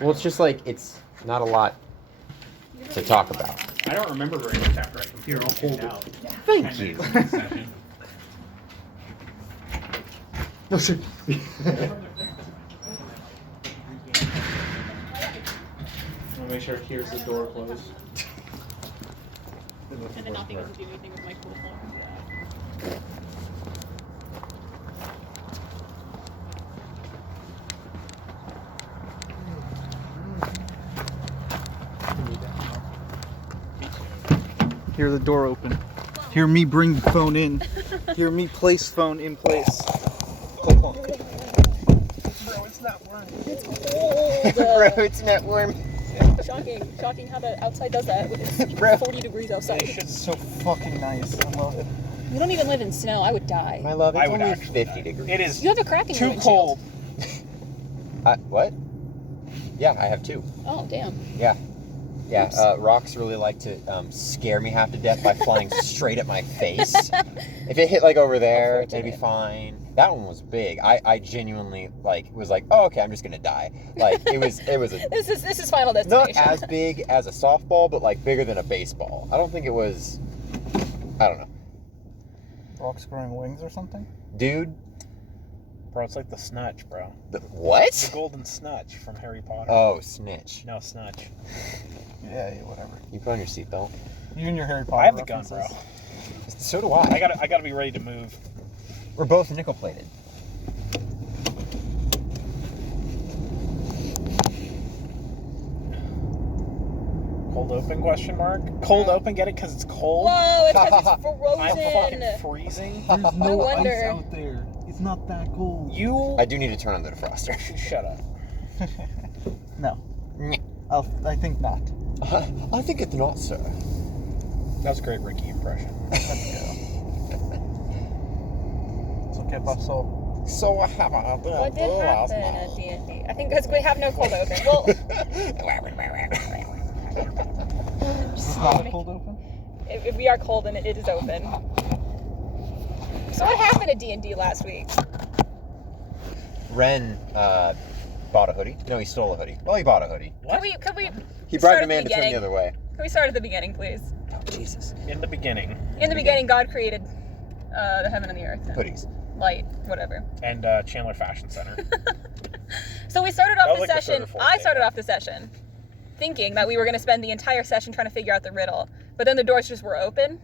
Well, it's just like, it's not a lot to talk about. I don't remember very much after I Here, I'll hold it. out. Thank you. No, shit. I'll make sure here's the door closed. And then not be able to do anything with my cool phone. Hear the door open. Hear me bring phone in. Hear me place phone in place. Hold on. Bro, it's not warm. It's cold. Bro, it's not warm. Shocking how the outside does that. It's Bro. 40 degrees outside. It's so fucking nice. I love it. We don't even live in snow. I would die. My love, it's I would only actually 50 die. degrees. It is You have a crack in your too windshield. cold. What? Yeah, I have 2. Oh, damn. Yeah. Yeah, Oops. rocks really like to scare me half to death by flying straight at my face. If it hit like over there, it'd be fine. That one was big. I genuinely was like, oh, okay, I'm just gonna die. Like it was a This is Final not Destination. as big as a softball, but like bigger than a baseball. I don't think it was. I don't know, Rocks growing wings or something? dude. Bro, it's like the snatch, bro. The, The what? golden snatch from Harry Potter. Oh, snitch. No, snatch. Yeah, whatever. You put on your seatbelt. You and your Harry Potter I have the gun, bro. references. So do I. I gotta be ready to move. We're both nickel plated. Cold open, question mark? Cold open, get it? Because it's cold? Whoa, it's because it's I'm fucking frozen. freezing. There's No no ice wonder. out there. It's not that cold. You... I do need to turn on the defroster. Shut up. No. I think not. I think it's not, sir. That was a great Ricky impression. Let's go. So, ¿qué pasó? So what happened? What did happen at DnD? I think because we have no cold open. Well, It's not cold open? if we are cold and it is open. So what happened at D&D last week? Ren bought a hoodie. No, he stole a hoodie. Well, he bought a hoodie. What? Could we He start bribed at a man the to turn the beginning? other way. Can we start at the beginning, please? Oh, Jesus. In the beginning. In the beginning, God created the heaven and the earth. And Hoodies. light, whatever. And Chandler Fashion Center. So we started That off was the like the third session. or fourth I day, started right? off the session thinking that we were going to spend the entire session trying to figure out the riddle, but then the doors just were open.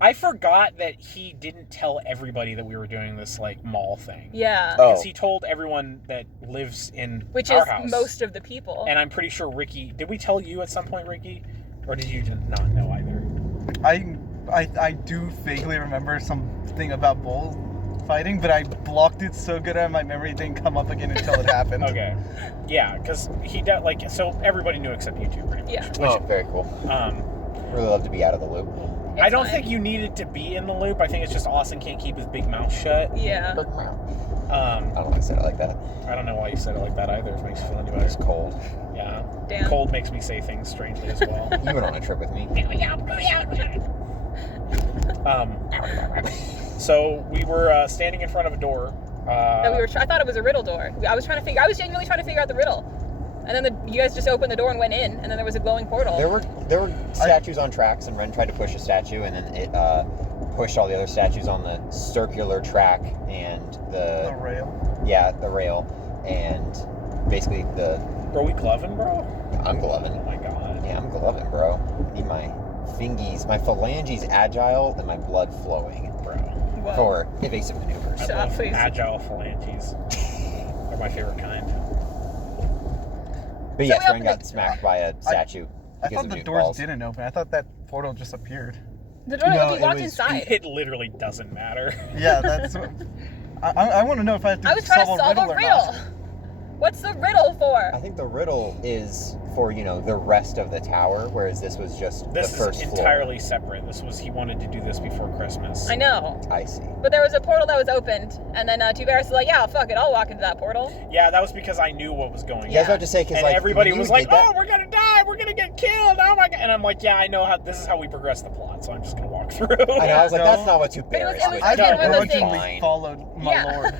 I forgot that he didn't tell everybody that we were doing this, mall thing. Yeah. Oh. Because he told everyone that lives in Which our is house. most of the people. And I'm pretty sure Ricky... Did we tell you at some point, Ricky? Or did you not know either? I do vaguely remember something about bullfighting, but I blocked it so good out of my memory it didn't come up again until it happened. Okay. Yeah, because he did, so everybody knew except you two, pretty much. Yeah. Oh, very cool. Really love to be out of the loop. I don't fine. think you needed to be in the loop. I think it's just Austin can't keep his big mouth shut. Yeah. I don't think I said it like that. I don't know why you said it like that either. If it makes you feel any better. It's cold. Yeah. Damn. Cold makes me say things strangely as well. You went on a trip with me. So we were standing in front of a door. That we were. I thought it was a riddle door. I was genuinely trying to figure out the riddle, and then you guys just opened the door and went in, and then there was a glowing portal. There were statues on tracks, and Ren tried to push a statue, and then it pushed all the other statues on the circular track and The rail. Yeah, the rail, and basically Bro, we gloving, bro? I'm gloving. Oh my god. Yeah, I'm gloving, bro. I need my fingies, my phalanges agile, and my blood flowing Bro. Whoa. for evasive maneuvers. I Shut love up, please. agile phalanges. They're my favorite kind. But So yes, we Ren opened got it. smacked by a statue. I because thought of the nuke doors balls. didn't open. I thought that portal just appeared. The door. No, we it walked was- inside. It literally doesn't matter. Yeah, that's. I want to know if I have to I was trying to solve riddle a or riddle. not. What's the riddle for? I think the riddle is for, the rest of the tower, whereas this was just This the is first entirely separate. He wanted to do this before Christmas. I know. floor. I see. But there was a portal that was opened, and then Tuvaris was like, yeah, fuck it, I'll walk into that portal. Yeah, that was because I knew what was going Yeah, I was Yeah. about to say, because And everybody when you was like, did that- "Oh, we're gonna die! We're gonna get killed! Oh my god!" And I'm like, "Yeah, I know how. This is how we progress the plot. So I'm just gonna walk through." I know, I was like, No. that's not what you But it was- bear. it was I again one of those begrudgingly things. followed my lord.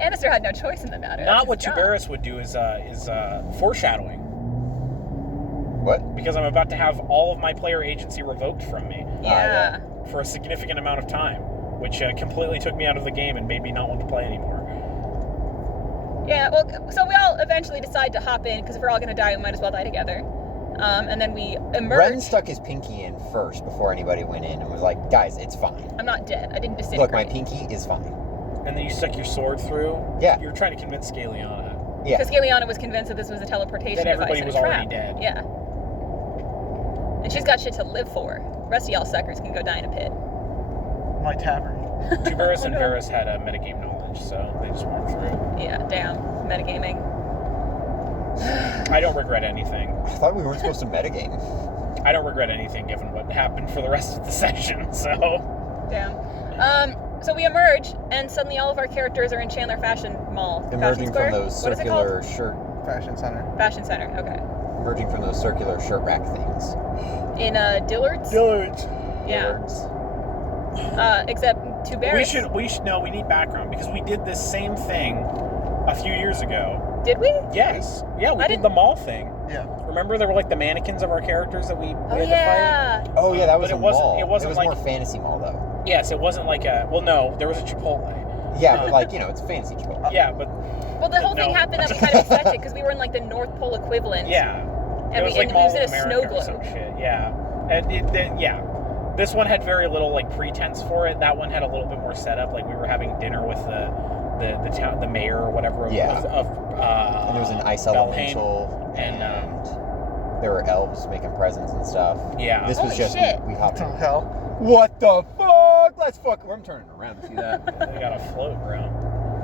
Annister had no choice in the matter. Not That's what his job. Tuberus would do is foreshadowing. What? Because I'm about to have all of my player agency revoked from me Yeah. for a significant amount of time, which completely took me out of the game and made me not want to play anymore. Yeah, well, so we all eventually decide to hop in, because if we're all going to die, we might as well die together. And then we emerge. Ren stuck his pinky in first before anybody went in and was like, guys, it's fine. I'm not dead. I didn't disintegrate. Look, my pinky is fine. And then you stuck your sword through. Yeah. You were trying to convince Scaliana. Yeah. Because Galeana was convinced that this was a teleportation That device everybody and was a already trap. dead. Yeah. And she's got shit to live for. Rest of y'all suckers can go die in a pit. My tavern. Tuberus and Oh, no. Varus had a metagame knowledge, so they just walked through. Yeah, damn. Metagaming. I don't regret anything. I thought we weren't supposed to metagame. I don't regret anything given what happened for the rest of the session, so... Damn. So we emerge, and suddenly all of our characters are in Chandler Fashion Mall. Fashion Emerging Square? from those What is it called? circular shirt, Fashion Center. Fashion Center, okay. emerging from those circular shirt rack things. In Dillard's? Dillard's. Yeah. Dillard's. Except Tuberus. We need background, because we did this same thing a few years ago. Did we? Yes. Yeah, we I did didn't- the mall thing. Yeah. Remember there were like the mannequins of our characters that we Oh, had to yeah. Oh yeah, that was But a it wasn't- mall. it wasn't was like- more fantasy mall though. fight? Yes, it wasn't like a... Well, no, there was a Chipotle. Yeah, but like it's fantasy Chipotle. Yeah, but... Well, the whole thing No. happened that we kind of expected, because we were in like the North Pole equivalent. Yeah. And it was we like and it Mall was of in a America snow or some globe. shit. Yeah. And yeah. This one had very little like pretense for it. That one had a little bit more setup. Like we were having dinner with the town, the mayor or whatever Yeah. of And there was an ice Belhain. elemental, And, there were elves making presents and stuff. Yeah. This was Holy just shit. we hopped What in. the hell? What the fuck? Let's fuck. I'm turning around. See that? We got a float, bro.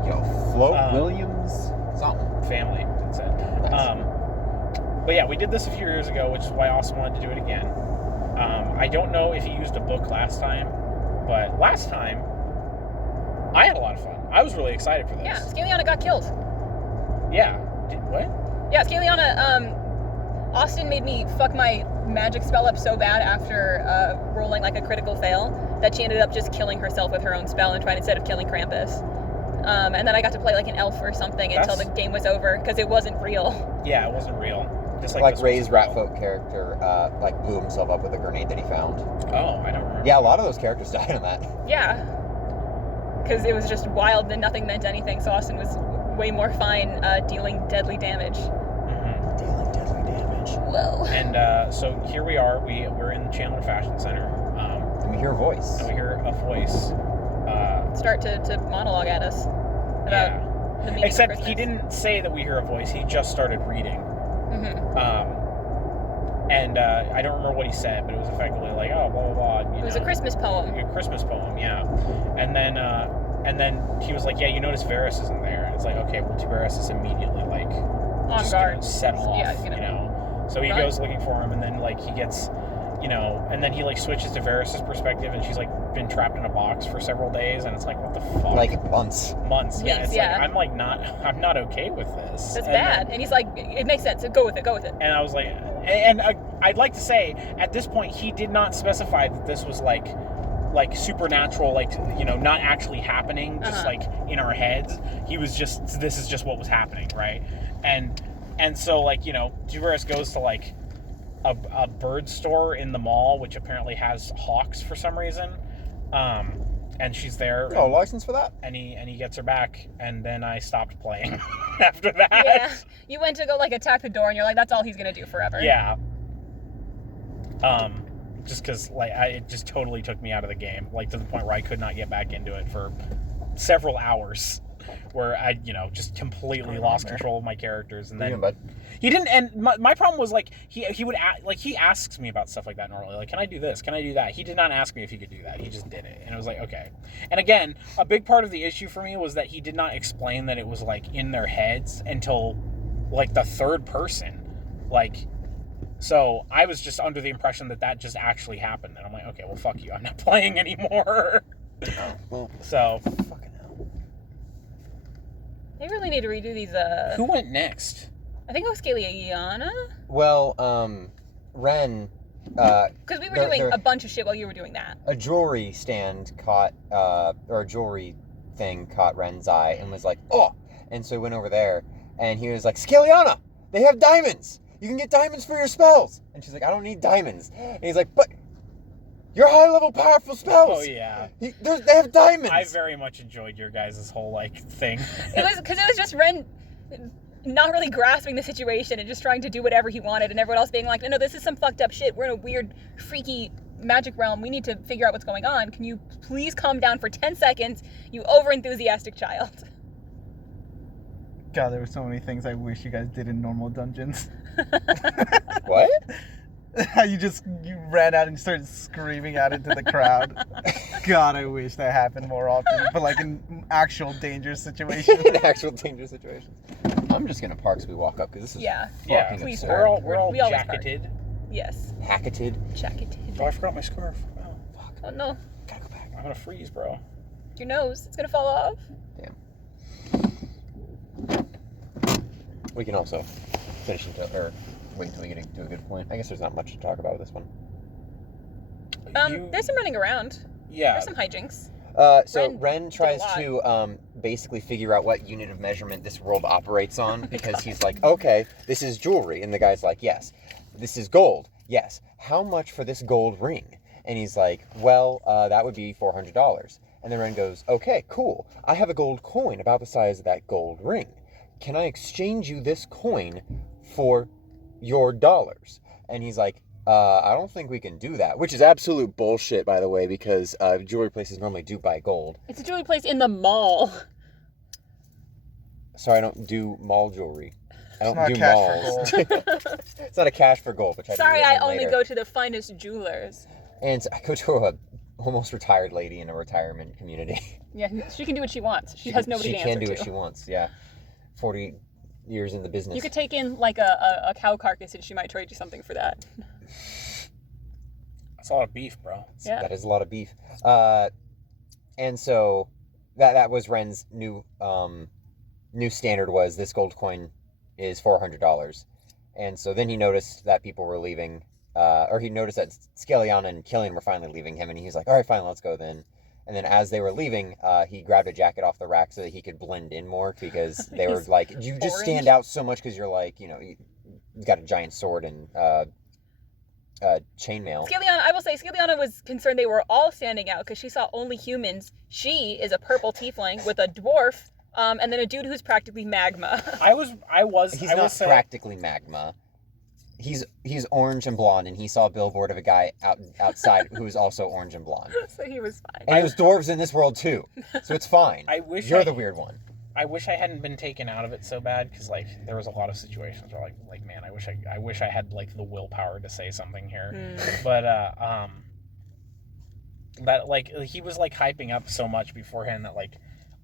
Yo, Float Williams, something. Family, it said. Nice. But yeah, we did this a few years ago, which is why I also wanted to do it again. I don't know if he used a book last time, but last time I had a lot of fun. I was really excited for this. Yeah, Scaliana got killed. Yeah. What? Yeah, Scaliana, Austin made me fuck my magic spell up so bad after rolling like a critical fail that she ended up just killing herself with her own spell and trying instead of killing Krampus. And then I got to play like an elf or something until the game was over because it wasn't real. Yeah, it wasn't real. Just like Like this Ray's wasn't real. Ratfolk character, like blew himself up with a grenade that he found. Oh, I don't remember. Yeah, a lot of those characters died on that. Yeah. Because it was just wild and nothing meant anything, so Austin was way more fine dealing deadly damage. Mhm. Dealing deadly damage. Whoa. And so here we are. We're in the Chandler Fashion Center. And we hear a voice. And we hear a voice. Start to monologue at us about Yeah. the meaning Except of he Christmas. didn't say that we hear a voice. He just started reading. Mm-hmm. And I don't remember what he said, but it was effectively like, oh, blah, blah, blah. It was a Christmas poem. A Christmas poem, yeah. And then he was like, yeah, you notice Varus isn't there. And it's like, okay, well, Varus is immediately like On just guard. gonna set off, Yeah, he's gonna you know. So he run. goes looking for him, and then like he gets, you know, and then he like switches to Varus's perspective, and she's like been trapped in a box for several days, and it's like, what the fuck? Like months. Months. Yeah, Weeks, it's yeah. like I'm not okay with this. That's And then- bad. And he's like, it makes sense. Go with it. Go with it. and I was like, and I'd like to say, at this point, he did not specify that this was like supernatural, like, you know, not actually happening, just like in our heads. He was just, this is just what was happening, right? And so, like, you know, Duveris goes to like a bird store in the mall, which apparently has hawks for some reason. And she's there. No license for that? And he gets her back, and then I stopped playing after that. Yeah. You went to go like attack the door, and you're like, that's all he's gonna do forever. Yeah. Just because like it just totally took me out of the game, like to the point where I could not get back into it for several hours, where I, you know, just completely lost control of my characters, and then But he didn't. And my problem was like he would like he asks me about stuff like that normally, like, can I do this? Can I do that? He did not ask me if he could do that. He just did it, and it was like, okay. And again, a big part of the issue for me was that he did not explain that it was like in their heads until like the third person, like. So I was just under the impression that just actually happened, and I'm like, okay, well, fuck you, I'm not playing anymore. well, So fucking hell. They really need to redo these. who went next? I think it was Scaliana. Well, Ren, Because we were They're- doing they're- a bunch of shit while you were doing that. a jewelry stand caught, or a jewelry thing caught Ren's eye and was like, oh! And so he went over there, and he was like, Scaliana, they have diamonds! You can get diamonds for your spells! And she's like, I don't need diamonds. And he's like, but your high-level powerful spells! Oh, yeah. They have diamonds! I very much enjoyed your guys' whole, like, thing. It was just Ren not really grasping the situation and just trying to do whatever he wanted, and everyone else being like, no, this is some fucked up shit. We're in a weird, freaky magic realm. We need to figure out what's going on. Can you please calm down for 10 seconds, you over-enthusiastic child? God, there were so many things I wish you guys did in normal dungeons. What? How you ran out and started screaming out into the crowd. God, I wish that happened more often, but like in actual dangerous situations. In actual dangerous situations. I'm just gonna park as we walk up because this is fucking please absurd. park. We're all We always jacketed. Yes. Hacketed. Jacketed. Oh, I forgot my scarf. Oh, Fuck. Oh no, Gotta go back. I'm gonna freeze, bro. your nose, it's gonna fall off. Damn. We can also finish or wait until we get to a good point. I guess there's not much to talk about with this one. There's some running around. Yeah. There's some hijinks. So Ren Ren did a tries lot. to basically figure out what unit of measurement this world operates on because he's like, okay, this is jewelry. And the guy's like, yes. This is gold. Yes. How much for this gold ring? And he's like, well, that would be $400. And then Ren goes, okay, cool. I have a gold coin about the size of that gold ring. Can I exchange you this coin for your dollars? And he's like, I don't think we can do that, which is absolute bullshit, by the way, because jewelry places normally do buy gold. It's a jewelry place in the mall. Sorry, I don't do mall jewelry. I don't not do cash malls. for gold. It's not a cash for gold, which I Sorry, I only go to the finest jewelers. And I go to a almost retired lady in a retirement community. Yeah, she can do what she wants. She has nobody to answer She can do to. what she wants, yeah. 40 years in the business. You could take in like a cow carcass and she might trade you something for that. That's a lot of beef, bro. Yeah. That is a lot of beef. And so that was Ren's new standard was this gold coin is $400. And so then he noticed that people were leaving, or he noticed that Scaliana and Killian were finally leaving him, and he was like, all right, fine, let's go then. And then as they were leaving, he grabbed a jacket off the rack so that he could blend in more because they were like, you just stand out so much because you're like, you got a giant sword and chainmail. I will say, Scaliana was concerned they were all standing out because she saw only humans. She is a purple tiefling with a dwarf, and then a dude who's practically magma. He's not practically magma. He's orange and blonde, and he saw a billboard of a guy outside who was also orange and blonde. So he was fine. And it was dwarves in this world too, so it's fine. You're the weird one. I wish I hadn't been taken out of it so bad because like there was a lot of situations where like man, I wish I had like the willpower to say something here, but that like he was like hyping up so much beforehand that like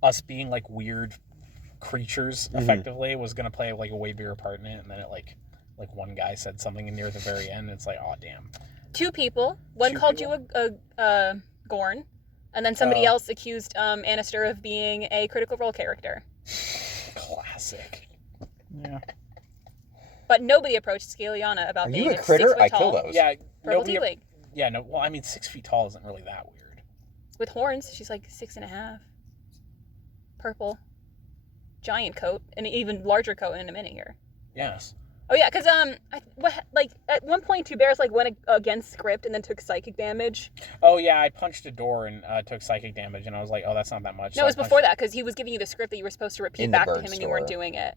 us being like weird creatures effectively was gonna play like a way bigger part in it, and then it like one guy said something near the very end, and it's like, oh damn. Two people. One called you a Gorn, and then somebody else accused Annister of being a Critical Role character. Classic. Yeah. But nobody approached Scaliana about Are being you a a critter? 6 foot I tall kill those. Yeah. purple Nobody. tiefling. Yeah. No. Well, I mean, 6 feet tall isn't really that weird. With horns, she's like 6.5. Purple. Giant coat, and an even larger coat in a minute here. Yes. Oh yeah, because at one point Two Bears like went against script and then took psychic damage. Oh yeah, I punched a door and took psychic damage, and I was like, oh, that's not that much. No, it was before that because he was giving you the script that you were supposed to repeat back to him, and you weren't doing it.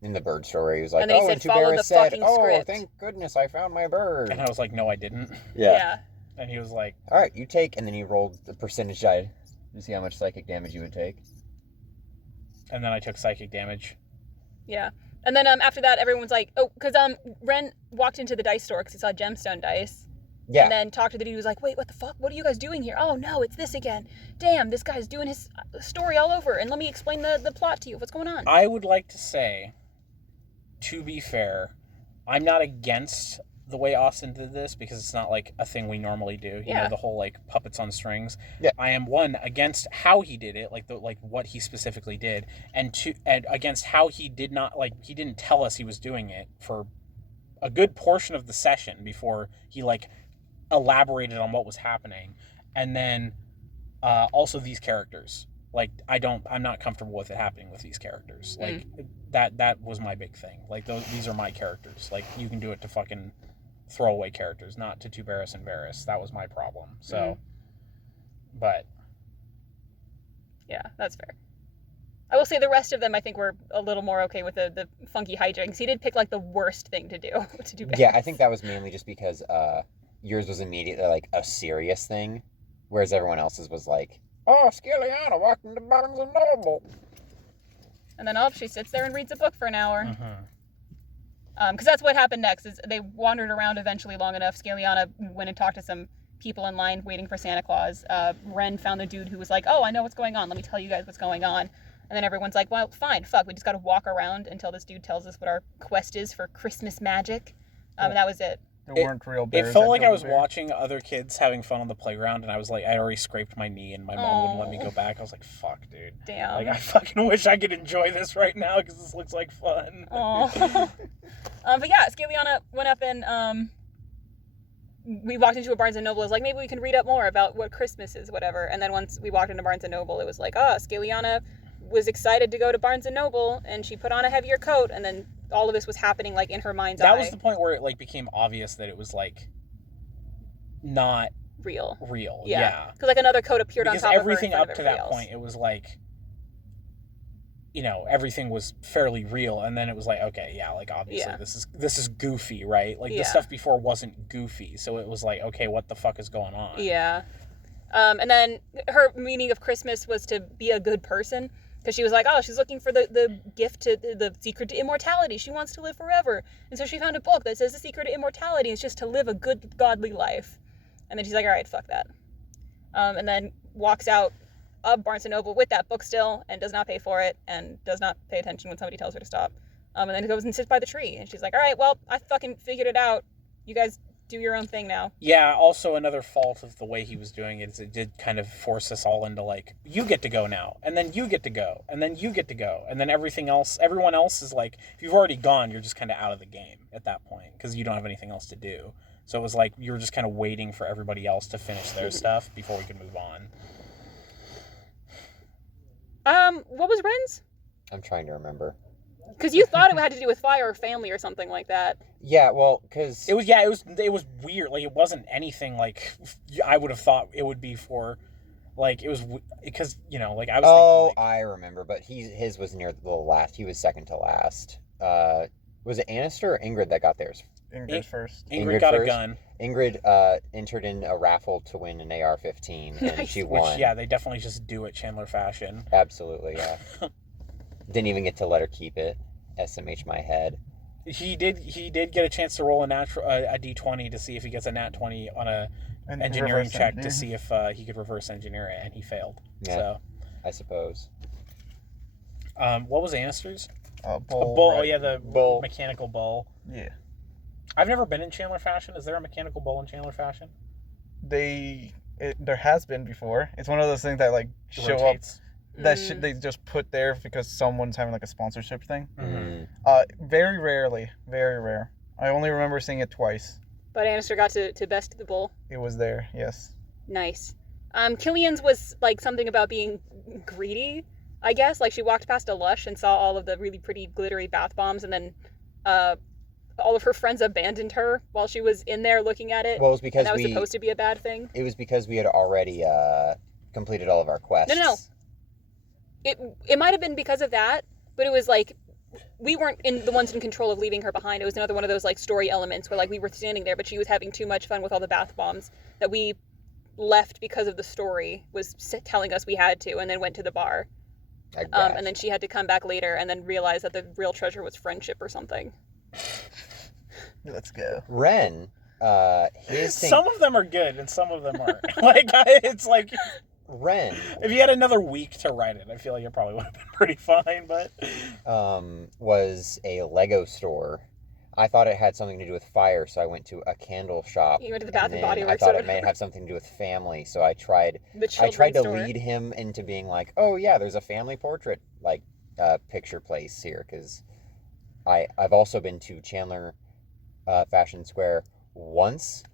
In the bird story, he was like, And then he oh, said, and Two "Follow Bears the said, fucking oh, script." thank goodness I found my bird. And I was like, no, I didn't. Yeah. And he was like, All right, you take, and then he rolled the percentage die to see how much psychic damage you would take. and then I took psychic damage. Yeah. And then after that, everyone's like, oh, because Ren walked into the dice store because he saw gemstone dice. Yeah. And then talked to the dude who was like, wait, what the fuck? What are you guys doing here? Oh, no, it's this again. Damn, this guy's doing his story all over. And let me explain the plot to you. What's going on? I would like to say, to be fair, I'm not against the way Austin did this because it's not like a thing we normally do. You know, the whole like puppets on strings. Yeah. I am against how he did it, like what he specifically did, and against how he didn't tell us he was doing it for a good portion of the session before he elaborated on what was happening. And then also these characters. Like, I'm not comfortable with it happening with these characters. Like, that was my big thing. Like, these are my characters. Like, you can do it to fucking throwaway characters, not to Tuberis and Varys. That was my problem. So, but. Yeah, that's fair. I will say the rest of them, I think, were a little more okay with the funky hijinks. He did pick, like, the worst thing to do, to do. Yeah, I think that was mainly just because yours was immediately, like, a serious thing, whereas everyone else's was like, oh, Scaliana walked into Barnes & Noble. And then, she sits there and reads a book for an hour. Mm-hmm. Because that's what happened next, is they wandered around eventually long enough. Scaliana went and talked to some people in line waiting for Santa Claus. Ren found the dude who was like, oh, I know what's going on. Let me tell you guys what's going on. And then everyone's like, well, fine, fuck. We just got to walk around until this dude tells us what our quest is for Christmas magic. And that was it. There weren't real bears. It felt like I was Build-A-Bear. watching other kids having fun on the playground, and I was like, I already scraped my knee, and my mom wouldn't let me go back. I was like, fuck, dude. Damn. Like, I fucking wish I could enjoy this right now, because this looks like fun. But yeah, Scaliana went up and we walked into a Barnes & Noble. It was like, maybe we can read up more about what Christmas is, whatever. And then once we walked into Barnes & Noble, it was like, Scaliana was excited to go to Barnes & Noble, and she put on a heavier coat, and then all of this was happening, like, in her mind's eye. That was the point where it, like, became obvious that it was, like, not real. Yeah. Because, like, another coat appeared Because on top of her in everything front up of to everybody that else. point, it was like, you know, everything was fairly real, and then it was like, okay, yeah, like, obviously this is goofy, right? Like, the stuff before wasn't goofy, so it was like, okay, what the fuck is going on? Yeah. And then her meaning of Christmas was to be a good person, because she was like, she's looking for the gift to the secret to immortality. She wants to live forever. And so she found a book that says the secret to immortality is just to live a good, godly life. And then she's like, all right, fuck that. And then walks out of Barnes & Noble with that book still, and does not pay for it, and does not pay attention when somebody tells her to stop. And then goes and sits by the tree. And she's like, all right, well, I fucking figured it out. You guys do your own thing now. Yeah, also another fault of the way he was doing it is it did kind of force us all into, like, you get to go now, and then you get to go, and then you get to go, and then everyone else is like, if you've already gone, you're just kind of out of the game at that point, because you don't have anything else to do. So it was like, you were just kind of waiting for everybody else to finish their stuff before we could move on. What was Ren's? I'm trying to remember. Because you thought it had to do with fire or family or something like that. Yeah, well, because... It was weird. Like, it wasn't anything like I would have thought it would be for, like, it was, because, you know, like, I was thinking, like, I remember, but his was near the last. He was second to last. Was it Annister or Ingrid that got theirs? Ingrid first. Ingrid got first. a gun. Ingrid entered in a raffle to win an AR-15, and Nice. she won. Which, yeah, they definitely just do it Chandler fashion. Absolutely, yeah. Didn't even get to let her keep it. SMH my head. He did get a chance to roll a D20 to see if he gets a nat 20 on a engineering check to see if he could reverse engineer it, and he failed. Yeah, So, I suppose. what was Annister's? Bull. A bull. Right. Oh yeah, the Bull. mechanical bull. Yeah. I've never been in Chandler fashion. Is there a mechanical bull in Chandler fashion? There has been before. It's one of those things that, like, It show rotates. up. That shit they just put there because someone's having, like, a sponsorship thing. Mm-hmm. Very rarely. Very rare. I only remember seeing it twice. But Annister got to best the bull. It was there, yes. Nice. Killian's was, like, something about being greedy, I guess. Like, she walked past a Lush and saw all of the really pretty glittery bath bombs, and then all of her friends abandoned her while she was in there looking at it. Well, it was because and that was supposed to be a bad thing. It was because we had already completed all of our quests. No. It might have been because of that, but it was like we weren't the ones in control of leaving her behind. It was another one of those, like, story elements where, like, we were standing there, but she was having too much fun with all the bath bombs that we left because of the story was telling us we had to, and then went to the bar. And then she had to come back later and then realize that the real treasure was friendship or something. Let's go. Ren, his thing... Some of them are good and some of them aren't. Like, it's like, Ren if you had another week to write it, I feel like it probably would have been pretty fine. But was a Lego store. I thought it had something to do with fire, so I went to a candle shop. You went to the Bath and Body I Works. thought it may have something to do with family, so I tried to store. lead him into being like, oh yeah, there's a family portrait, like, picture place here, because I've also been to Chandler Fashion Square once,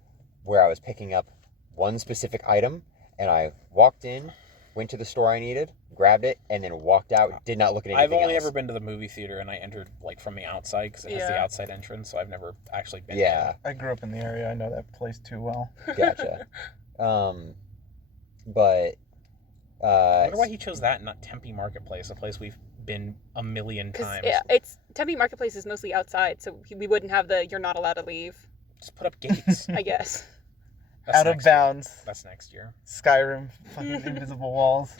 where I was picking up one specific item, and I walked in went to the store I needed, grabbed it, and then walked out. Did not look at anything I've only else. ever been to the movie theater, and I entered like from the outside because it has the Yeah. outside entrance. So I've never actually been. Yeah, I grew up in the area. I know that place too well. gotcha. But I wonder why he chose that and not Tempe Marketplace, a place we've been a million Because times. it's Tempe Marketplace is mostly outside, so we wouldn't have the "you're not allowed to leave." Just put up gates. I guess. That's Out of next year. bounds. That's next year. Skyrim, fucking invisible walls.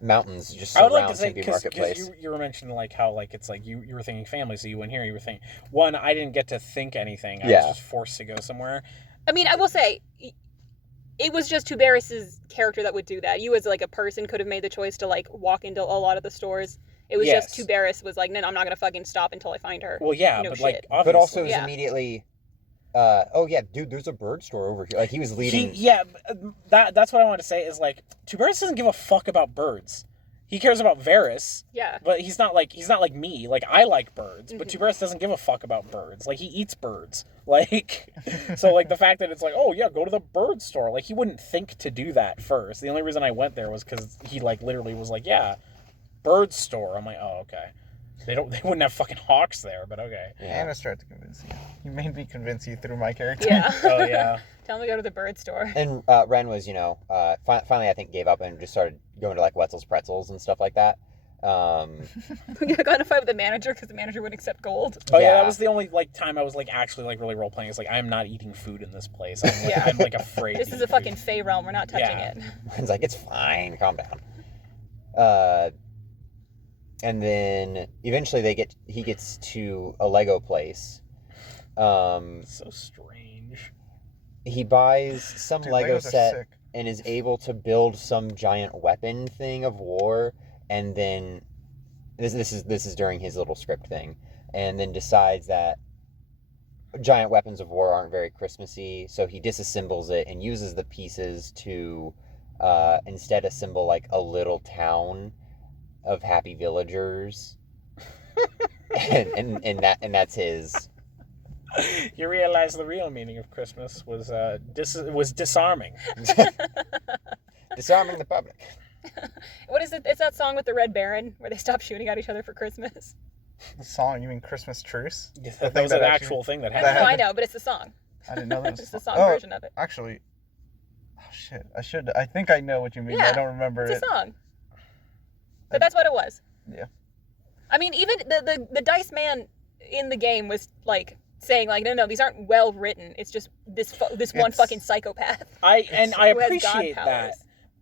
mountains just I would like surround to say Tempe because Marketplace. you were mentioning like how like it's like you were thinking family, so you went here. You were thinking one. I didn't get to think anything. I Yeah. was just forced to go somewhere. I mean, I will say, it was just Tuberis's character that would do that. You as like a person could have made the choice to like walk into a lot of the stores. It was Yes. just Tuberis was like, no, I'm not gonna fucking stop until I find her. Well, yeah, No but like shit. obviously, But also it was Yeah. immediately, oh yeah, dude, there's a bird store over here. Like he was leading. that's what I wanted to say is like Tuberis doesn't give a fuck about birds. He cares about Varys, Yeah. but he's not like me. Like I like birds, but Mhm. Tuberis doesn't give a fuck about birds. Like he eats birds. Like so like the fact that it's like, oh yeah, go to the bird store. Like he wouldn't think to do that first. The only reason I went there was because he like literally was like, yeah, bird store. I'm like, oh okay. They wouldn't have fucking hawks there, but okay. Yeah. Anna tried to convince you. You made me convince you through my character. Yeah. Oh yeah. Tell him to go to the bird store. And Ren was, finally I think gave up and just started going to like Wetzel's Pretzels and stuff like that. We got in a fight with the manager because the manager wouldn't accept gold. Oh yeah, Yeah. that was the only like time I was like actually like really role playing. It's like I'm not eating food in this place. I'm like, Yeah. I'm like afraid. This to is eat a fucking food. Fey realm. We're not touching Yeah. it. Ren's like, it's fine, calm down. And then eventually he gets to a Lego place. So strange. He buys some Dude, Lego Legos are set sick. and is able to build some giant weapon thing of war, and then this is during his little script thing, and then decides that giant weapons of war aren't very Christmassy, so he disassembles it and uses the pieces to instead assemble like a little town of happy villagers, and that's his. You realize the real meaning of Christmas was disarming. Disarming the public. What is it? It's that song with the Red Baron where they stop shooting at each other for Christmas. The song, you mean Christmas Truce? Yeah, The that thing was that an actually- actual thing that that No, happened. I know, but it's the song. I didn't know that was It's the song. song version of it. Actually, oh shit, I think I know what you mean, but Yeah, I don't remember It's it. a song. But that's what it was. Yeah. I mean, even the Dice Man in the game was like saying like, no, these aren't well written. It's just this one It's- fucking psychopath I who has God appreciate that, powers.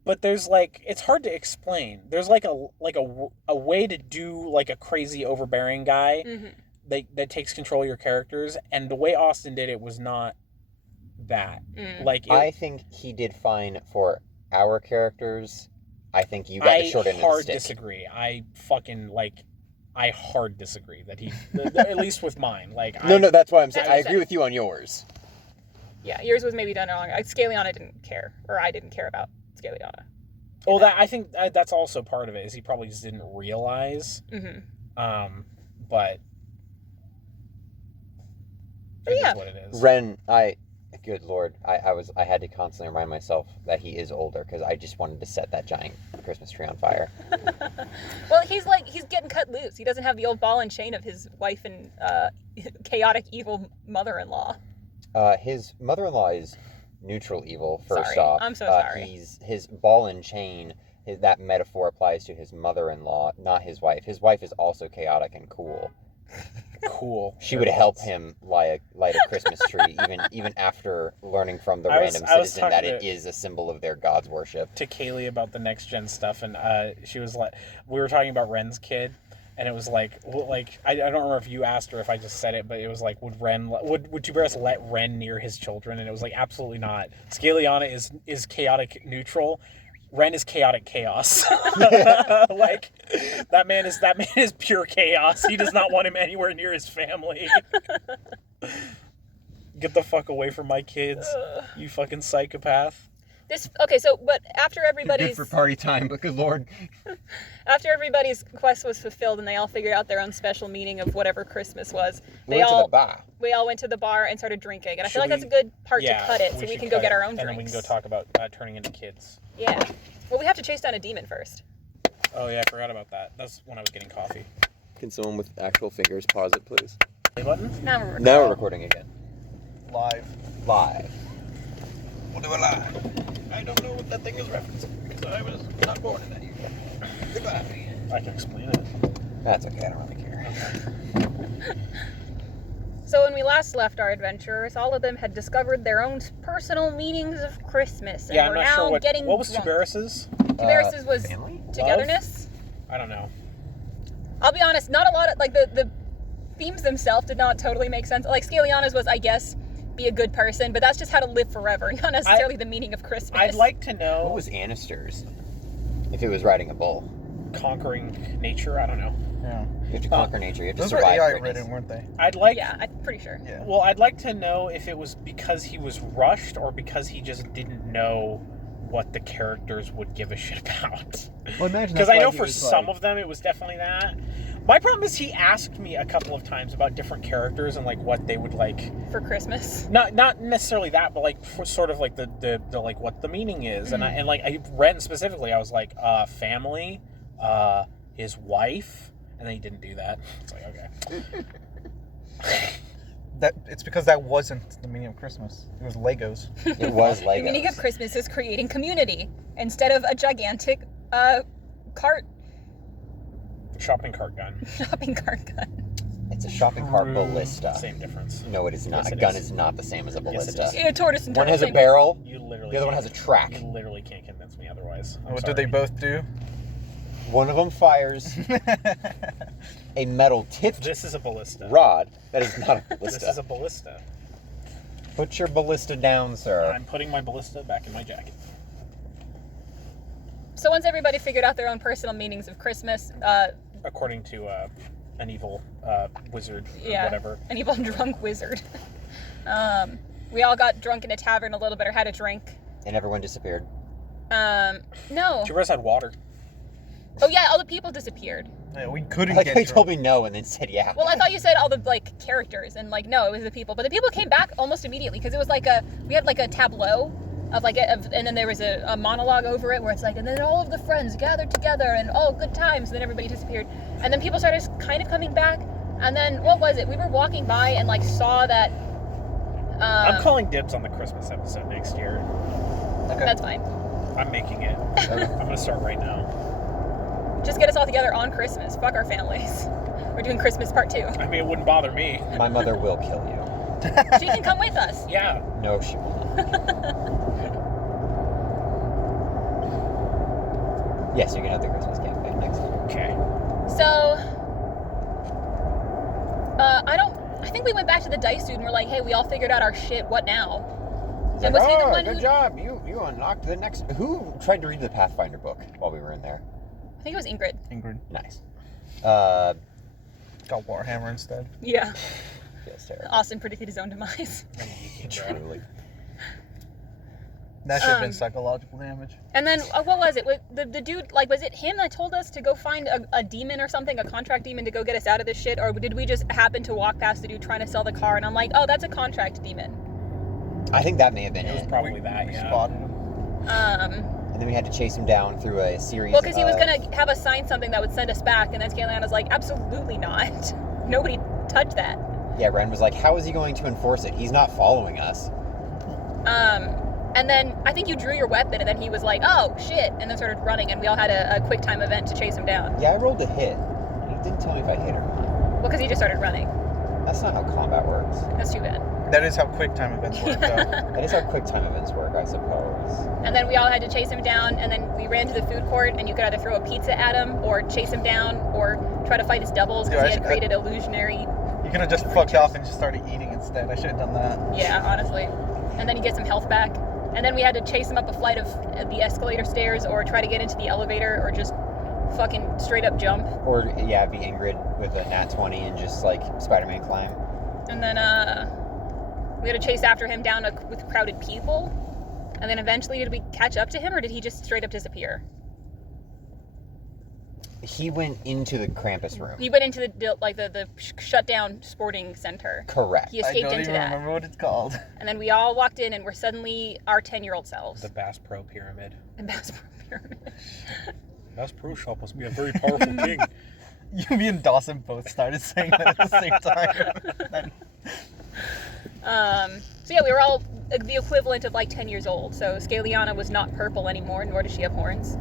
but there's like it's hard to explain. There's like a way to do like a crazy overbearing guy Mhm. that takes control of your characters, and the way Austin did it was not that. Mm. Like it, I think he did fine for our characters. I think you got the short end of the hard stick. disagree. I hard disagree that he at least with mine. Like No, that's why I'm saying. I 100%. agree with you on yours. Yeah, yours was maybe done wrong. Scaliana didn't care, or I didn't care about Scaliana. Well, that I think that's also part of it. Is he probably just didn't realize. Mm-hmm. But But it is yeah. what it is. Ren, good lord, I had to constantly remind myself that he is older because I just wanted to set that giant Christmas tree on fire. Well, he's getting cut loose. He doesn't have the old ball and chain of his wife and chaotic evil mother-in-law. His mother-in-law is neutral evil. First Sorry. off, I'm so sorry. He's his ball and chain. That metaphor applies to his mother-in-law, not his wife. His wife is also chaotic and cool. Cool. She would help him light a Christmas tree, even after learning from the I was random citizen talking that it to- is a symbol of their god's worship. To Kaylee about the next gen stuff, and she was like, we were talking about Ren's kid, and it was like, well, like I don't remember if you asked her if I just said it, but it was like, would Tuberis let Ren near his children? And it was like, absolutely not. Scaliana is chaotic neutral. Ren is chaotic chaos. Like that man is pure chaos. He does not want him anywhere near his family. Get the fuck away from my kids, you fucking psychopath. But after everybody's party time, but good lord. after everybody's quest was fulfilled and they all figured out their own special meaning of whatever Christmas was, We went to the bar. we all went to the bar and started drinking. And I feel Should like that's we- a good part to cut it, so we should can go cut get it, our own and drinks. then we can go talk about turning into kids. Yeah. Well, we have to chase down a demon first. Oh yeah, I forgot about that. That's when I was getting coffee. Can someone with actual fingers pause it, please? Play button? Now we're recording. Now we're recording again. Live. Live. We'll do it live. I don't know what that thing is referencing because I was not born in that year. Goodbye. I can explain it. That's okay. I don't really care. So when we last left our adventurers, all of them had discovered their own personal meanings of Christmas, and Yeah, I'm were not now sure getting what was drunk. Tiberis's? Tiberis's was family? togetherness. I don't know. I'll be honest, not a lot of, like, the themes themselves did not totally make sense. Like, Scaliana's was, I guess, be a good person, but that's just how to live forever, not necessarily the meaning of Christmas. I'd like to know What was Annister's? If it was riding a bull. conquering nature. I don't know. Yeah. You have to conquer nature. You have to Those were survive AI greatness. written, weren't they? I'd like. Yeah, I'm pretty sure. Yeah. Well, I'd like to know if it was because he was rushed or because he just didn't know what the characters would give a shit about. Well, imagine Because I know for some of them it was definitely that. My problem is he asked me a couple of times about different characters and like what they would like. For Christmas. Not necessarily that, but like for sort of like the like what the meaning is, and I read specifically. I was like, family, his wife, and then he didn't do that. It's like okay. It's because that wasn't the meaning of Christmas. It was Legos. It was Legos. The meaning of Christmas is creating community instead of a gigantic cart Shopping cart gun. shopping cart gun. It's a shopping cart ballista. Same difference. No, it is not. Yes, a it gun is. is not the same as a Yes, it ballista. is. In a tortoise and One turtle has a thing. barrel. You literally. The other one can't- has a track. You literally can't convince me otherwise. I'm What do sorry. they both do? One of them fires a metal tipped This is a ballista. rod. That is not a This ballista. is a ballista. Put your ballista down, sir. I'm putting my ballista back in my jacket. So once everybody figured out their own personal meanings of Christmas, According to an evil wizard or yeah, whatever. an evil drunk wizard. We all got drunk in a tavern a little bit or had a drink. And everyone disappeared. No. She had water. Oh yeah, all the people disappeared. Yeah, we couldn't Like get they drunk. told me no and then said yeah. Well, I thought you said all the like characters and like no, it was the people. But the people came back almost immediately because it was like we had like a tableau of like and then there was a monologue over it where it's like, and then all of the friends gathered together and all good times, and then everybody disappeared. And then people started kind of coming back. And then what was it? We were walking by and like saw that I'm calling dibs on the Christmas episode next year. Okay. that's fine. I'm making it. I'm gonna start right now. Just get us all together on Christmas. Fuck our families. We're doing Christmas part 2. I mean, it wouldn't bother me. My mother will kill you. She can come with us. Yeah. No, she will not. Yes, you can have the Christmas campaign next year. Okay. So, I think we went back to the dice dude and we're like, hey, we all figured out our shit, what now? He's And like, was he the oh, one good who- job. You unlocked the next. Who tried to read the Pathfinder book while we were in there? I think it was Ingrid. Ingrid Nice. got Warhammer instead. Yeah. Feels terrible. Austin predicted his own demise. Truly. That should have been psychological damage. And then, what was it? The dude, like, was it him that told us to go find a demon or something, a contract demon to go get us out of this shit? Or did we just happen to walk past the dude trying to sell the car and I'm like, oh, that's a contract demon? I think that may have been It was it. probably that, We yeah. spotted him. And then we had to chase him down through a series. Well, because he was going to have us sign something that would send us back, and then Scaliana's like, absolutely not. Nobody touched that. Yeah, Ren was like, how is he going to enforce it? He's not following us. And then I think you drew your weapon, and then he was like, oh, shit, and then started running, and we all had a quick time event to chase him down. Yeah, I rolled a hit. He didn't tell me if I hit or not. Well, because he just started running. That's not how combat works. That's too bad. That is how quick time events work, though. That is how quick time events work, I suppose. And then we all had to chase him down, and then we ran to the food court, and you could either throw a pizza at him, or chase him down, or try to fight his doubles, because he had created illusionary... You could have just fucked off and just started eating instead. I should have done that. Yeah, honestly. And then he gets some health back. And then we had to chase him up a flight of the escalator stairs, or try to get into the elevator, or just fucking straight up jump. Or, yeah, be Ingrid with a nat 20 and just, like, Spider-Man climb. And then, we had to chase after him down with crowded people. And then eventually, did we catch up to him, or did he just straight up disappear? He went into the Krampus room. He went into the shut down sporting center. Correct. He escaped I don't into even that. remember what it's called. And then we all walked in and we're suddenly our 10-year-old selves. The Bass Pro Pyramid. The Bass Pro Pyramid. Bass Pro Shop must be a very powerful king. You, me, and Dawson both started saying that at the same time. So yeah, we were all the equivalent of like 10 years old. So Scaliana was not purple anymore, nor does she have horns.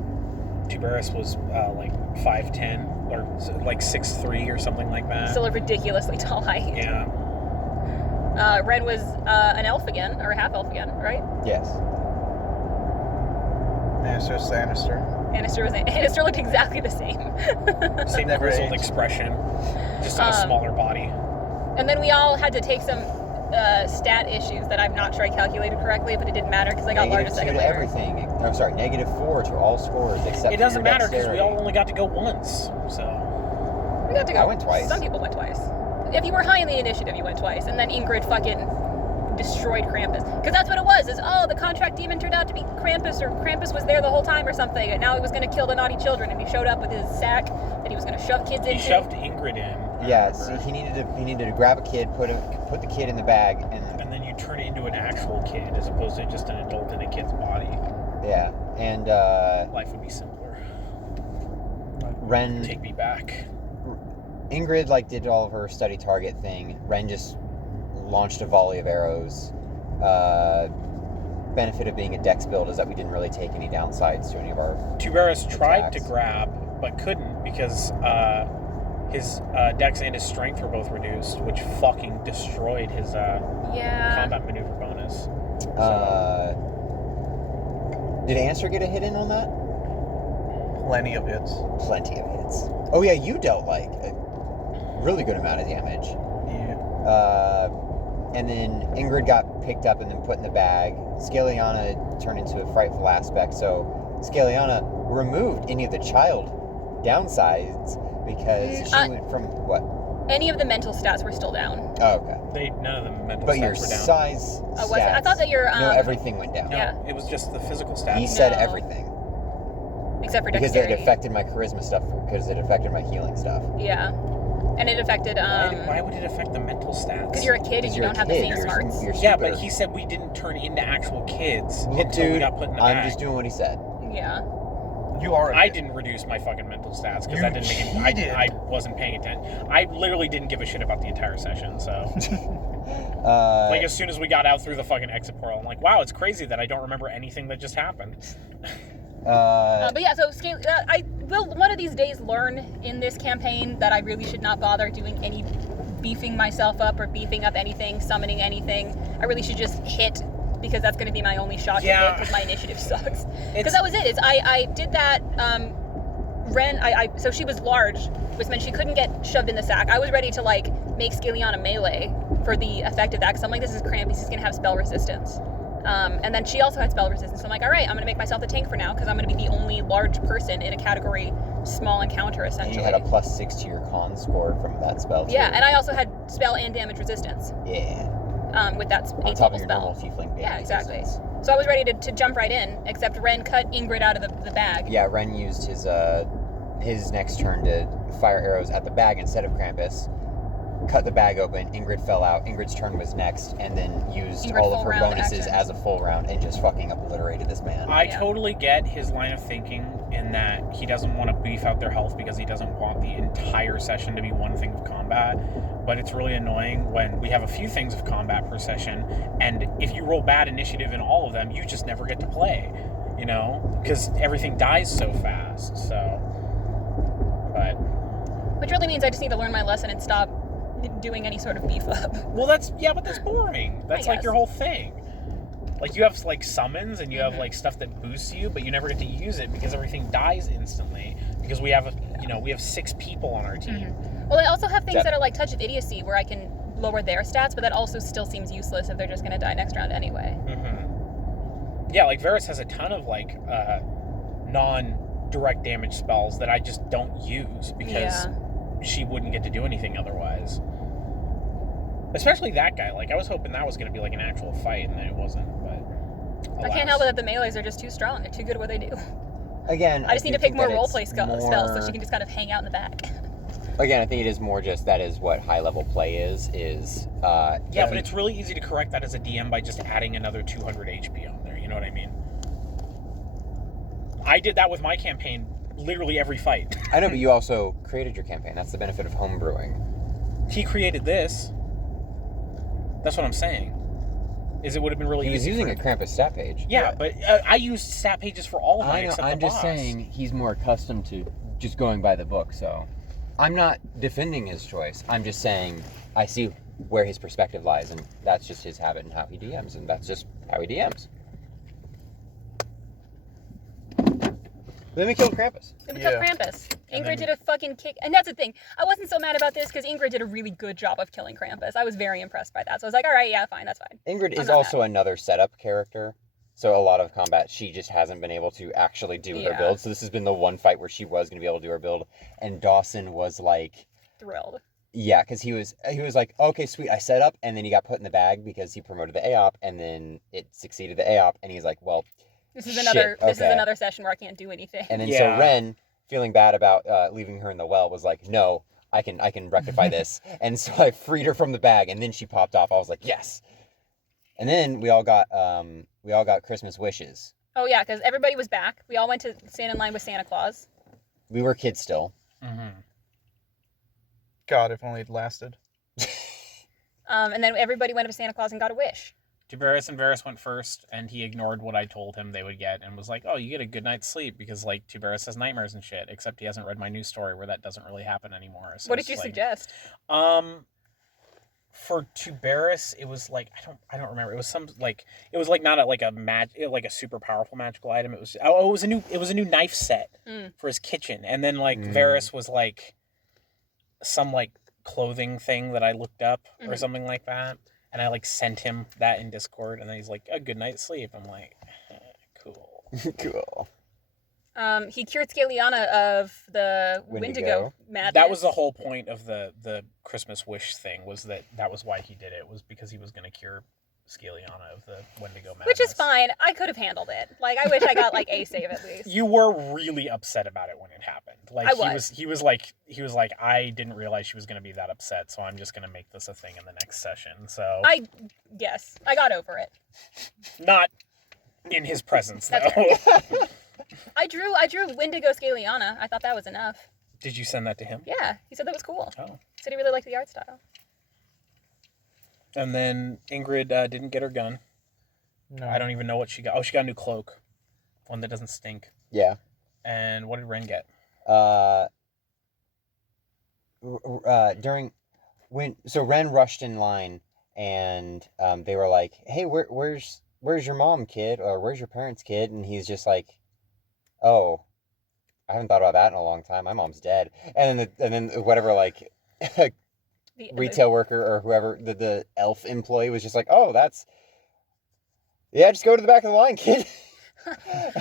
Tuberus was like 5'10", or like 6'3", or something like that. Still a ridiculously tall height. Yeah. Ren was an elf again, or a half elf again, right? Yes. Annister looked exactly the same. Same Never grizzled aged. expression, just on a smaller body. And then we all had to take some stat issues that I'm not sure I calculated correctly, but it didn't matter because I got large a -2 second to later. everything. I'm sorry, -4 to all scores except It doesn't for your matter because we dexterity. all only got to go once. So We got to go. I went twice. Some people went twice. If you were high in the initiative, you went twice. And then Ingrid fucking destroyed Krampus. Because that's what it was, is, oh, the contract demon turned out to be Krampus, or Krampus was there the whole time or something, and now he was going to kill the naughty children, and he showed up with his sack that he was going to shove kids he into. shoved Ingrid in. Yeah, see, he needed to grab a kid, put the kid in the bag, and And then you turn it into an actual kid as opposed to just an adult in a kid's body. yeah, and Life would be simpler. Ren, Take me back. Ingrid like did all of her study target thing. Ren just launched a volley of arrows. Benefit of being a dex build is that we didn't really take any downsides to any of our. Tuberus tried to attacks. grab, but couldn't because his dex and his strength were both reduced, which fucking destroyed his Yeah. combat maneuver bonus. Did Answer get a hit in on that? Plenty of hits. Plenty of hits. Oh yeah, you dealt like a really good amount of damage. Yeah. And then Ingrid got picked up and then put in the bag. Scaliana turned into a frightful aspect. So Scaliana removed any of the child downsides because she went from what? Any of the mental stats were still down. Oh, okay. None of the mental But stats your were down. size Oh, was it? I stats, thought that your, no, everything went down. No, Yeah. it was just the physical stats. He said No. everything Except for because dexterity. it affected my charisma stuff because it affected my healing stuff. Yeah. And it affected, Why would it affect the mental stats? because you're a kid and Because you you're don't a have the kid, same you're smarts. Yeah, super. but he said we didn't turn into actual kids Look, until we dude, got put in the I'm bag. just doing what he said. Yeah. You are. I didn't reduce my fucking mental stats because You that didn't make any. cheated. I wasn't paying attention. I literally didn't give a shit about the entire session. So, like, as soon as we got out through the fucking exit portal, I'm like, wow, it's crazy that I don't remember anything that just happened. But yeah, so I will one of these days learn in this campaign that I really should not bother doing any beefing myself up or beefing up anything, summoning anything. I really should just hit, because that's going to be my only shot to Yeah. hit because my initiative sucks. It's- Because that was it. I did that. Ren, so she was large, which meant she couldn't get shoved in the sack. I was ready to like make Scaliana melee for the effect of that, because I'm like, this is Krampus, he's going to have spell resistance. And then she also had spell resistance. So I'm like, all right, I'm going to make myself the tank for now, because I'm going to be the only large person in a category small encounter, and essentially. you had a +6 to your con score from that spell too. Yeah, and I also had spell and damage resistance Yeah. With that On 8th top level of your spell. normal tiefling damage Yeah, exactly. resistance. So I was ready to jump right in, except Ren cut Ingrid out of the bag. Yeah, Ren used his next turn to fire arrows at the bag instead of Krampus. Cut the bag open, Ingrid fell out. Ingrid's turn was next, and then used Ingrid all of full her round bonuses action. as a full round and just fucking obliterated this man. I Yeah. totally get his line of thinking in that he doesn't want to beef out their health because he doesn't want the entire session to be one thing of combat. But it's really annoying when we have a few things of combat per session, and if you roll bad initiative in all of them, you just never get to play, you know? Because everything dies so fast, so... But... Which really means I just need to learn my lesson and stop doing any sort of beef up. Well, that's boring. That's like guess. your whole thing. Like, you have, like, summons, and you have, Mhm. like, stuff that boosts you, but you never get to use it because everything dies instantly. Because we have, we have 6 people on our team. Well, I also have things Yep. that are like Touch of Idiocy, where I can lower their stats, but that also still seems useless if they're just going to die next round anyway. Mm-hmm. Yeah, like, Varys has a ton of, like, non-direct damage spells that I just don't use because she wouldn't get to do anything otherwise. Especially that guy. Like, I was hoping that was going to be, like, an actual fight, and then it wasn't, but... I can't help it that the melees are just too strong. They're too good at what they do. Again, I just need do to pick think more that roleplay it's spells so more- she can just kind of hang out in the back. Again, I think it is more just that is what high level play is. Yeah, but it's really easy to correct that as a DM by just adding another 200 HP on there. You know what I mean? I did that with my campaign literally every fight. I know, but you also created your campaign. That's the benefit of homebrewing. He created this. That's what I'm saying. Is it would have been really He was easy using for a him. Krampus stat page. Yeah, but I used stat pages for all of them I know. except I'm the just boss. saying he's more accustomed to just going by the book. So, I'm not defending his choice. I'm just saying I see where his perspective lies, and that's just his habit and how he DMs, and that's just how he DMs. Then we killed Krampus. Then we Yeah. killed Krampus. And Ingrid then- did a fucking kick. And that's the thing. I wasn't so mad about this because Ingrid did a really good job of killing Krampus. I was very impressed by that. So I was like, all right, yeah, fine, that's fine. Ingrid I'm is not also another setup character. So a lot of combat, she just hasn't been able to actually do her Yeah. build. So this has been the one fight where she was going to be able to do her build. And Dawson was like, Thrilled. yeah, because he was like, okay, sweet, I set up, and then he got put in the bag because he promoted the AOP, and then it succeeded the AOP, and he's like, well, This is shit, this is okay. another session where I can't do anything. And then Yeah. so Ren, feeling bad about leaving her in the well, was like, no, I can rectify this. And so I freed her from the bag, and then she popped off. I was like, yes. And then we all got Christmas wishes. Oh yeah, because everybody was back. We all went to stand in line with Santa Claus. We were kids still. Mm-hmm. God, if only it lasted. And then everybody went up to Santa Claus and got a wish. Tiberius and Varys went first, and he ignored what I told him they would get, and was like, "Oh, you get a good night's sleep because like Tiberius has nightmares and shit." Except he hasn't read my new story where that doesn't really happen anymore. So What did it's you like, suggest? For Tiberius, it was like I don't remember. It was some like it was like not like a super powerful magical item. It was it was a new knife set Mm. for his kitchen, and then like Mm. Varys was like some like clothing thing that I looked up or Mhm. something like that. And I like sent him that in Discord, and then he's like, "A good night's sleep." I'm like, cool. Cool. He cured Scaliana of the Wendigo. Wendigo madness. That was the whole point of the Christmas wish thing. Was that was why he did it? Was because he was gonna cure Scaliana of the Wendigo madness. Which is fine. I could have handled it. Like, I wish I got like a save at least. You were really upset about it when it happened. Like I he was like I didn't realize she was gonna be that upset, so I'm just gonna make this a thing in the next session. So Yes, I got over it. not in his presence though. That's I drew Wendigo Scaliana. I thought that was enough. Did you send that to him? Yeah, he said that was cool. Oh. He said he really liked the art style. And then Ingrid didn't get her gun. No. I don't even know what she got. Oh, she got a new cloak. One that doesn't stink. Yeah. And what did Ren get? Ren rushed in line, and they were like, "Hey, where's your mom, kid? Or where's your parents, kid?" And he's just like, "Oh, I haven't thought about that in a long time. My mom's dead." And then whatever like The retail worker or whoever the elf employee was just like, "Oh, just go to the back of the line, kid."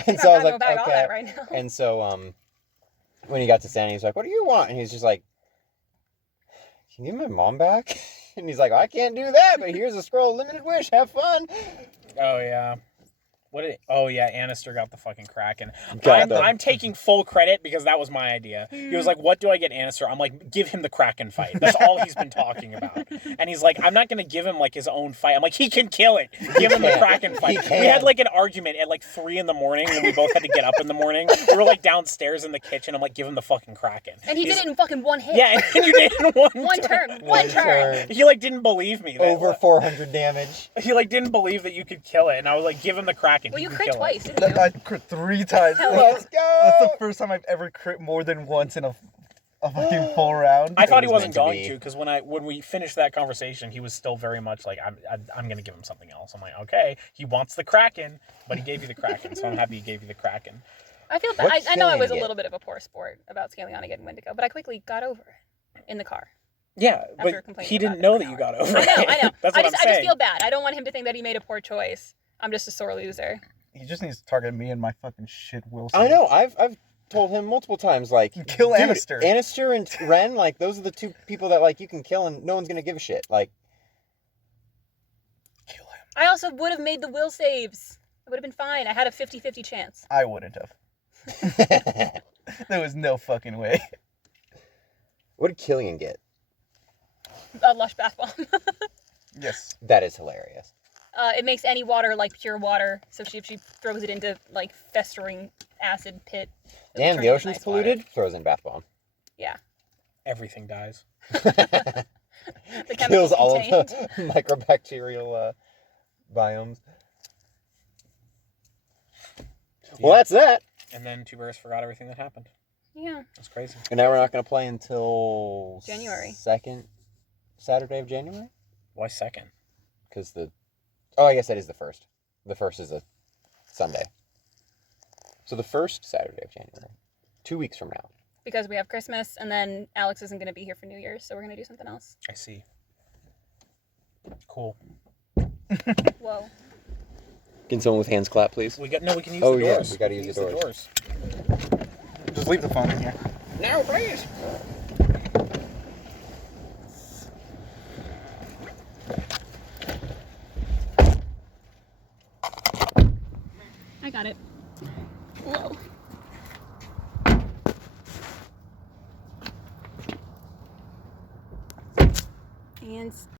And so I was like, about all "Okay." that right now. And so when he got to Santa, he was like, "What do you want?" And he's just like, "Can you give my mom back?" And he's like, "I can't do that, but here's a scroll of limited wish. Have fun." Oh yeah. Oh yeah, Annister got the fucking Kraken. Got the- I'm taking full credit because that was my idea. He was like, "What do I get Annister?" I'm like, "Give him the Kraken fight." That's all he's been talking about. And he's like, "I'm not gonna give him like his own fight." I'm like, "He can kill it. Give him the Kraken fight." He can. We had like an argument at like 3 a.m. when we both had to get up in the morning. We were like downstairs in the kitchen. I'm like, "Give him the fucking Kraken." And he did it in fucking one hit. Yeah, and you did it in One turn. One turn. He like didn't believe me. Over 400 damage. He like didn't believe that you could kill it, and I was like, "Give him the Kraken." Well, He you can crit kill it. twice, didn't you? I crit 3 times. Hell Let's That's the go. first time I've ever crit more than once in a fucking full round. I thought he was wasn't meant to going be. to because when we finished that conversation, he was still very much like, I'm gonna give him something else. I'm like, okay, he wants the Kraken, but he gave you the Kraken, so I'm happy he gave you the Kraken. I feel bad. What I know I was a killing little bit of a poor sport about Scaliana getting Wendigo, but I quickly got over it in the car. Yeah, After but complaining he about didn't it know for that an you hour. got over I know. it. That's I what I'm just saying. feel bad. I don't want him to think that he made a poor choice. I'm just a sore loser. He just needs to target me and my fucking shit will. I know. I've told him multiple times, like, Kill dude, Annister. Annister and Ren, like, those are the two people that like you can kill and no one's gonna give a shit. Like, Kill him. I also would have made the will saves. It would have been fine. I had a 50-50 chance. I wouldn't have. There was no fucking way. What did Killian get? A lush bath bomb. Yes. That is hilarious. It makes any water like pure water. So if she throws it into like festering acid pit. it'll Damn, turn the into ocean's nice water. polluted. Throws in bath bomb. Yeah. Everything dies. The Kills chemicals all of contained. the microbacterial biomes. Well, that's that. And then Two Bears forgot everything that happened. Yeah. That's crazy. And now we're not going to play until January. Second Saturday of January. Why second? Because I guess that is the first. The first is a Sunday. So the first Saturday of January, 2 weeks from now. Because we have Christmas, and then Alex isn't going to be here for New Year's, so we're going to do something else. I see. Cool. Whoa. Can someone with hands clap, please? We can use the Oh, doors. yeah, we gotta can use the doors. Just leave the phone in here. No, please. I got it. Whoa. And